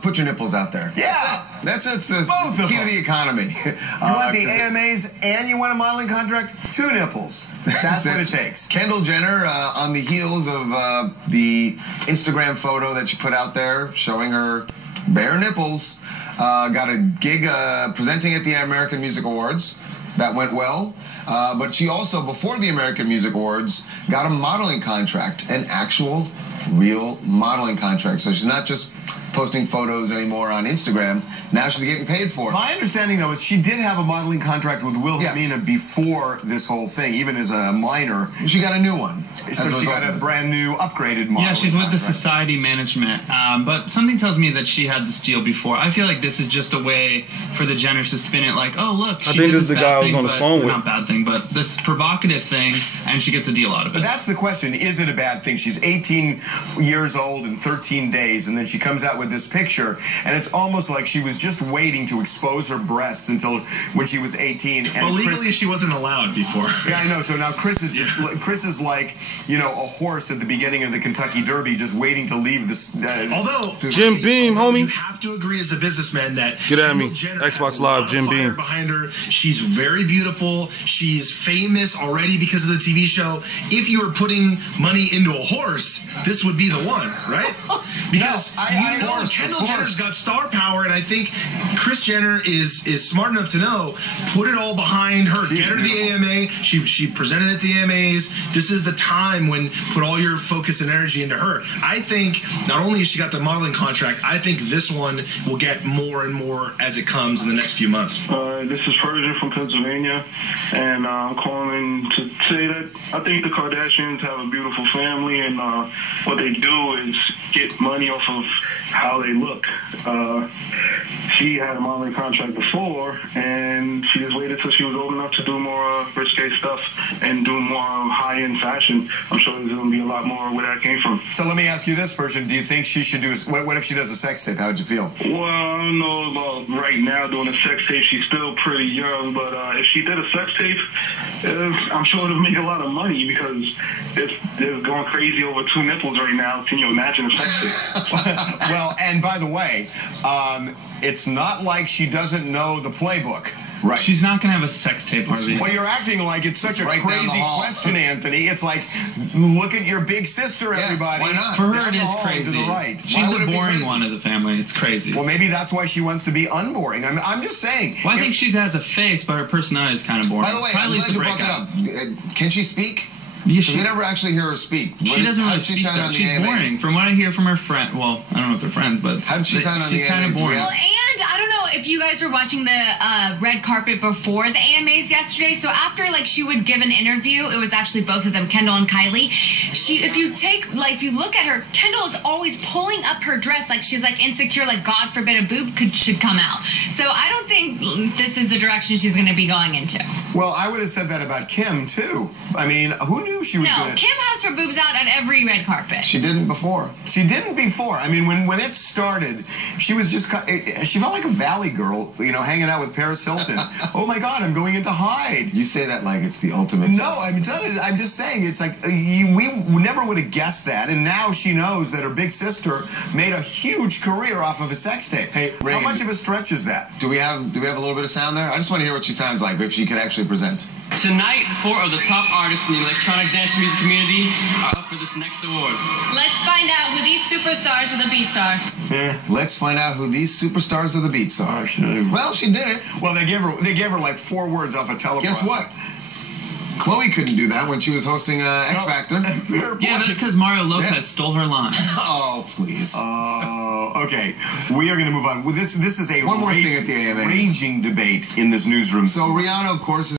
Put your nipples out there. Yeah. That's the key to the economy. You want the AMAs and you want a modeling contract? 2 nipples. That's what it takes. Kendall Jenner, on the heels of the Instagram photo that she put out there showing her bare nipples, got a gig presenting at the American Music Awards. That went well. But she also, before the American Music Awards, got a modeling contract, an actual, real modeling contract. So she's not just posting photos anymore on Instagram. Now she's getting paid for it. My understanding, though, is she did have a modeling contract with Wilhelmina before this whole thing, even as a minor. She got a new one. So she got a brand new, upgraded model. Yeah, she's with the Society Management. But something tells me that she had this deal before. I feel like this is just a way for the Jenners to spin it like, oh, look, she did this bad thing, not bad thing, but this provocative thing, and she gets a deal out of it. But that's the question. Is it a bad thing? She's 18 years old in 13 days, and then she comes out with this picture, and it's almost like she was just waiting to expose her breasts until when she was 18. And well, legally she wasn't allowed before. Yeah, I know. So now Chris is just Chris is like, you know, a horse at the beginning of the Kentucky Derby, just waiting to leave this. Although Jim Beam, homie, you have to agree as a businessman that get at me. Jenner Xbox Live, Jim Beam behind her. She's very beautiful. She's famous already because of the TV show. If you were putting money into a horse, this would be the one, right? Because Kendall Jenner's got star power, and I think Kris Jenner is smart enough to know, put it all behind her. Get her to the AMA. She presented at the AMAs. This is the time when put all your focus and energy into her. I think not only has she got the modeling contract, I think this one will get more and more as it comes in the next few months. This is Persian from Pennsylvania, and I'm calling to say that I think the Kardashians have a beautiful family, and what they do is get money off of how they look. She had a modeling contract before, and she just waited till she was old enough to do more risque stuff and do more high-end fashion. I'm sure there's going to be a lot more where that came from. So let me ask you this, Persian. Do you think she should do what if she does a sex tape? How would you feel? Well, I don't know about right now doing a sex tape. She's still pretty young, but if she did a sex tape, I'm sure it'll make a lot of money because it's going crazy over 2 nipples right now. Can you imagine a sex tape? Well, and by the way, it's not like she doesn't know the playbook. Right. She's not going to have a sex tape, Harvey. Well, you're acting like it's such a crazy question, Anthony. It's like, look at your big sister, everybody. Why not? For her, it is crazy. To the right. She's the boring one of the family. It's crazy. Well, maybe that's why she wants to be unboring. I'm just saying. Well, I think she has a face, but her personality is kind of boring. By the way, I'm glad you brought that up. Can she speak? Yeah, we never actually hear her speak. She doesn't really speak, though. She's boring. From what I hear from her friend, well, I don't know if they're friends, but she's kind of boring. Well, and I don't know if you guys were watching the red carpet before the AMAs yesterday. So after, like, she would give an interview, it was actually both of them, Kendall and Kylie. If you look at her, Kendall is always pulling up her dress like she's, like, insecure, like, God forbid a boob should come out. So I don't think this is the direction she's going to be going into. Well, I would have said that about Kim, too. I mean, who knew she was going to... Kim has her boobs out at every red carpet. She didn't before. She didn't before. I mean, when it started, she was just... She felt like a valley girl, you know, hanging out with Paris Hilton. Oh, my God, I'm going into Hyde. You say that like it's the ultimate... No, I'm just saying, it's like, we never would have guessed that, and now she knows that her big sister made a huge career off of a sex tape. Hey, Reagan, how much of a stretch is that? Do we have a little bit of sound there? I just want to hear what she sounds like, if she could actually present. Tonight, 4 of the top artists in the electronic dance music community are up for this next award. Let's find out who these superstars of the beats are. Let's find out who these superstars of the beats are. Well, she did it. Well, they gave her like 4 words off a teleprompter. Guess what? Chloe couldn't do that when she was hosting X Factor. Yeah, that's because Mario Lopez stole her line. Oh, please. Okay. We are going to move on. This is a one more thing at the AMA. raging debate in this newsroom. So Rihanna, of course,